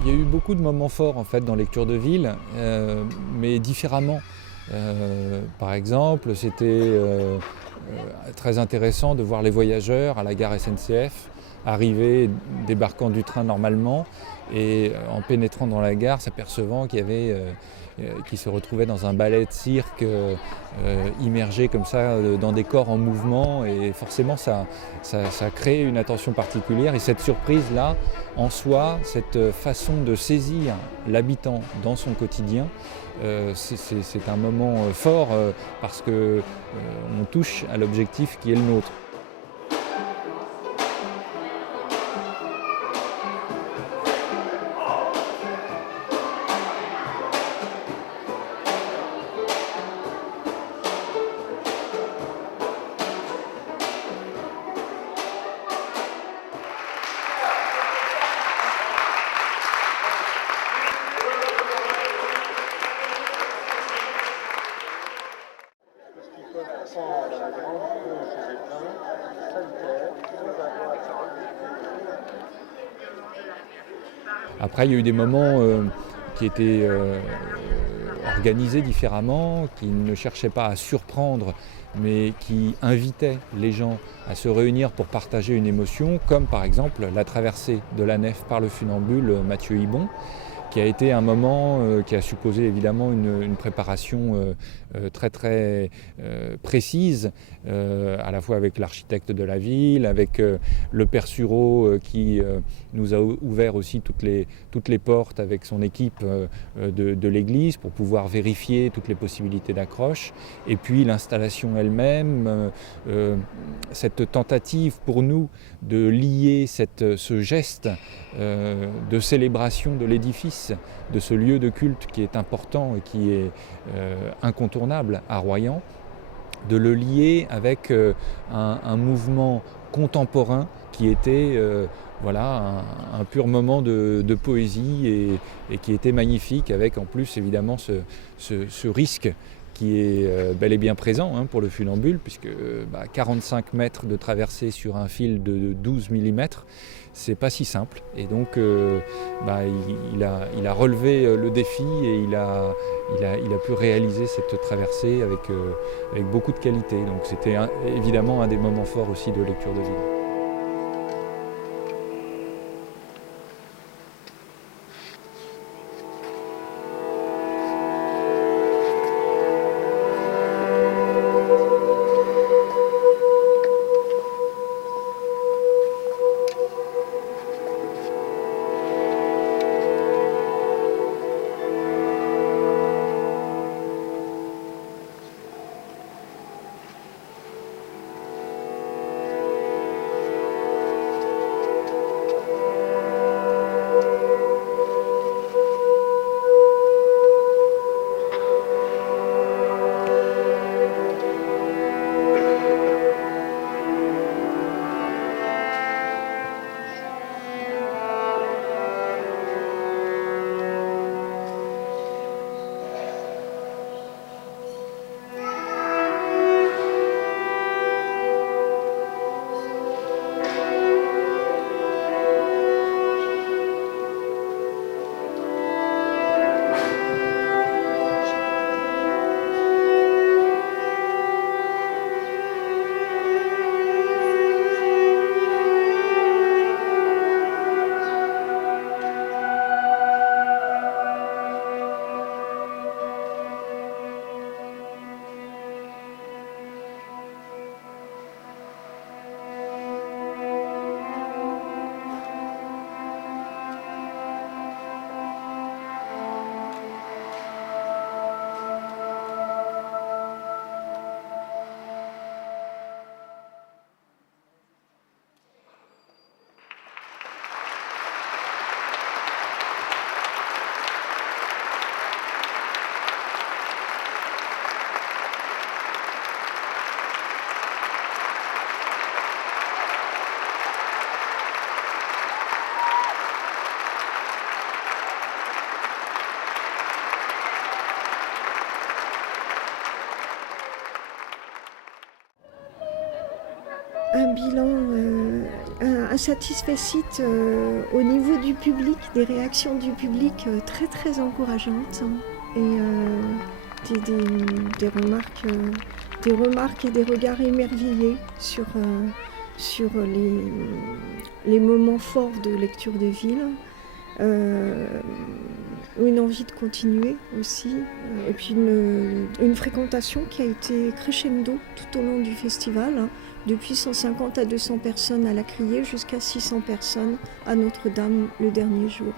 Il y a eu beaucoup de moments forts en fait dans Lecture de ville, mais différemment. Par exemple, c'était très intéressant de voir les voyageurs à la gare SNCF arriver, débarquant du train normalement, et en pénétrant dans la gare, s'apercevant qu'il y avait, qui se retrouvaient dans un ballet de cirque immergé comme ça dans des corps en mouvement, et forcément ça crée une attention particulière. Et cette surprise-là, en soi, cette façon de saisir l'habitant dans son quotidien, c'est un moment fort parce que on touche à l'objectif qui est le nôtre. Après, il y a eu des moments qui étaient organisés différemment, qui ne cherchaient pas à surprendre, mais qui invitaient les gens à se réunir pour partager une émotion, comme par exemple la traversée de la nef par le funambule Mathieu Hibon, qui a été un moment qui a supposé évidemment une préparation très précise, à la fois avec l'architecte de la ville, avec le père Sureau qui nous a ouvert aussi toutes les portes avec son équipe de l'église pour pouvoir vérifier toutes les possibilités d'accroche, et puis l'installation elle-même, cette tentative pour nous de lier ce geste de célébration de l'édifice, de ce lieu de culte qui est important et qui est incontournable à Royan, de le lier avec un mouvement contemporain qui était voilà, un pur moment de poésie, et qui était magnifique, avec en plus évidemment ce risque qui est bel et bien présent pour le funambule, puisque 45 mètres de traversée sur un fil de 12 mm, c'est pas si simple. Et donc il a relevé le défi, et il a pu réaliser cette traversée avec beaucoup de qualité. Donc c'était évidemment un des moments forts aussi de Lecture de ville. un bilan, un satisfecit au niveau du public, des réactions du public très très encourageantes, hein, et des remarques et des regards émerveillés sur les moments forts de lecture de ville. Une envie de continuer aussi, et puis une fréquentation qui a été crescendo tout au long du festival, hein, depuis 150 à 200 personnes à la Criée jusqu'à 600 personnes à Notre-Dame le dernier jour.